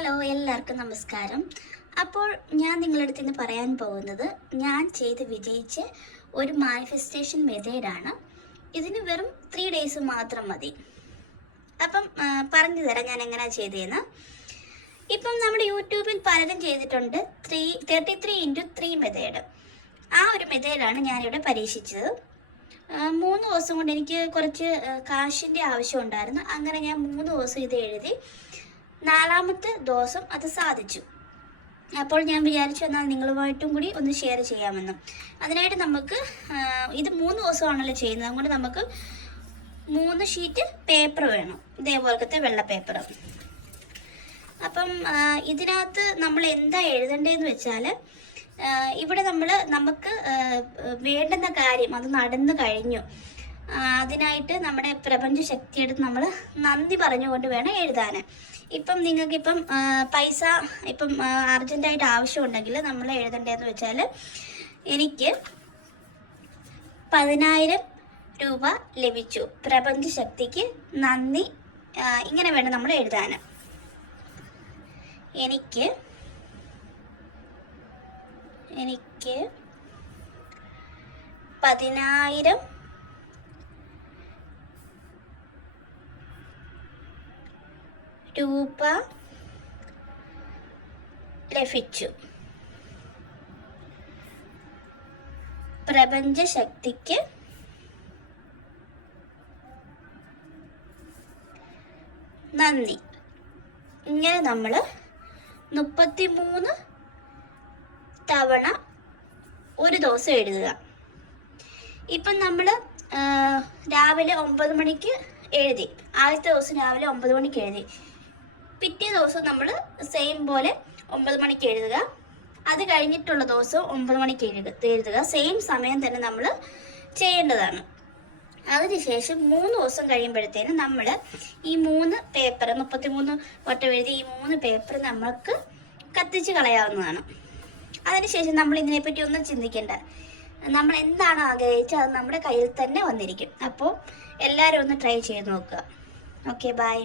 Hello എല്ലാവർക്കും നമസ്കാരം. അപ്പോൾ ഞാൻ നിങ്ങളുടെ അടുത്ത് പറയാൻ പോകുന്നത് ഞാൻ ചെയ്ത് വിജയിച്ച ഒരു മാനിഫെസ്റ്റേഷൻ മെത്തേഡാണ് ഇതിന് വെറും ത്രീ ഡേയ്സ് മാത്രം മതി. അപ്പം പറഞ്ഞു തരാം ഞാൻ എങ്ങനെയാണ് ചെയ്തതെന്ന് ഇപ്പം നമ്മുടെ യൂട്യൂബിൽ പലരും ചെയ്തിട്ടുണ്ട് three thirty three into three method ആ ഒരു മെത്തേഡാണ് ഞാനിവിടെ പരീക്ഷിച്ചത്. മൂന്ന് ദിവസം കൊണ്ട് എനിക്ക് കുറച്ച് കാശിന്റെ ആവശ്യം ഉണ്ടായിരുന്നു. അങ്ങനെ ഞാൻ മൂന്ന് ദിവസം ഇത് എഴുതി നാലാമത്തെ ദിവസം അത് സാധിച്ചു. അപ്പോൾ ഞാൻ വിചാരിച്ചു എന്നാൽ നിങ്ങളുമായിട്ടും കൂടി ഒന്ന് ഷെയർ ചെയ്യാമെന്നും. അതിനായിട്ട് നമുക്ക് ഇത് മൂന്ന് ദിവസമാണല്ലോ ചെയ്യുന്നത്. അതുകൊണ്ട് നമുക്ക് മൂന്ന് ഷീറ്റ് പേപ്പർ വേണം. ഇതേപോലത്തെ വെള്ള പേപ്പർ അപ്പം ഇതിനകത്ത് നമ്മൾ എന്താ എഴുതേണ്ടതെന്ന് വെച്ചാൽ ഇവിടെ നമ്മൾ നമുക്ക് വേണ്ടുന്ന കാര്യം അത് നടന്നു കഴിഞ്ഞു. അതിനായിട്ട് നമ്മുടെ പ്രപഞ്ച ശക്തിയെടുത്ത് നമ്മൾ നന്ദി പറഞ്ഞുകൊണ്ട് വേണം എഴുതാൻ ഇപ്പം നിങ്ങൾക്കിപ്പം പൈസ ഇപ്പം അർജന്റായിട്ട് ആവശ്യമുണ്ടെങ്കിൽ നമ്മൾ എഴുതേണ്ടതെന്ന് വെച്ചാൽ എനിക്ക് പതിനായിരം രൂപ ലഭിച്ചു. പ്രപഞ്ച ശക്തിക്ക് നന്ദി ഇങ്ങനെ വേണം നമ്മൾ എഴുതാൻ എനിക്ക് എനിക്ക് പതിനായിരം രൂപ ലഭിച്ചു. പ്രപഞ്ച ശക്തിക്ക് നന്ദി. ഇങ്ങനെ നമ്മൾ മുപ്പത്തിമൂന്ന് തവണ ഒരു ദിവസം എഴുതുക. ഇപ്പം നമ്മൾ രാവിലെ ഒമ്പത് മണിക്ക് എഴുതി. ആദ്യത്തെ ദിവസം രാവിലെ ഒമ്പത് മണിക്ക് എഴുതി. പിറ്റേ ദിവസം നമ്മൾ സെയിം പോലെ ഒമ്പത് മണിക്ക് എഴുതുക. അത് കഴിഞ്ഞിട്ടുള്ള ദിവസം ഒമ്പത് മണിക്ക് എഴുതുക എഴുതുക. സെയിം സമയം തന്നെ നമ്മൾ ചെയ്യേണ്ടതാണ്. അതിനുശേഷം മൂന്ന് ദിവസം കഴിയുമ്പോഴത്തേനും നമ്മൾ ഈ മൂന്ന് പേപ്പർ മുപ്പത്തിമൂന്ന് വട്ടം എഴുതി ഈ മൂന്ന് പേപ്പർ നമ്മൾക്ക് കത്തിച്ച് കളയാവുന്നതാണ്. അതിനുശേഷം നമ്മൾ ഇതിനെപ്പറ്റി ഒന്നും ചിന്തിക്കേണ്ട. നമ്മൾ എന്താണ് ആഗ്രഹിച്ചത്? അത് നമ്മുടെ കയ്യിൽ തന്നെ വന്നിരിക്കും. അപ്പോൾ എല്ലാവരും ഒന്ന് ട്രൈ ചെയ്ത് നോക്കുക. Okay bye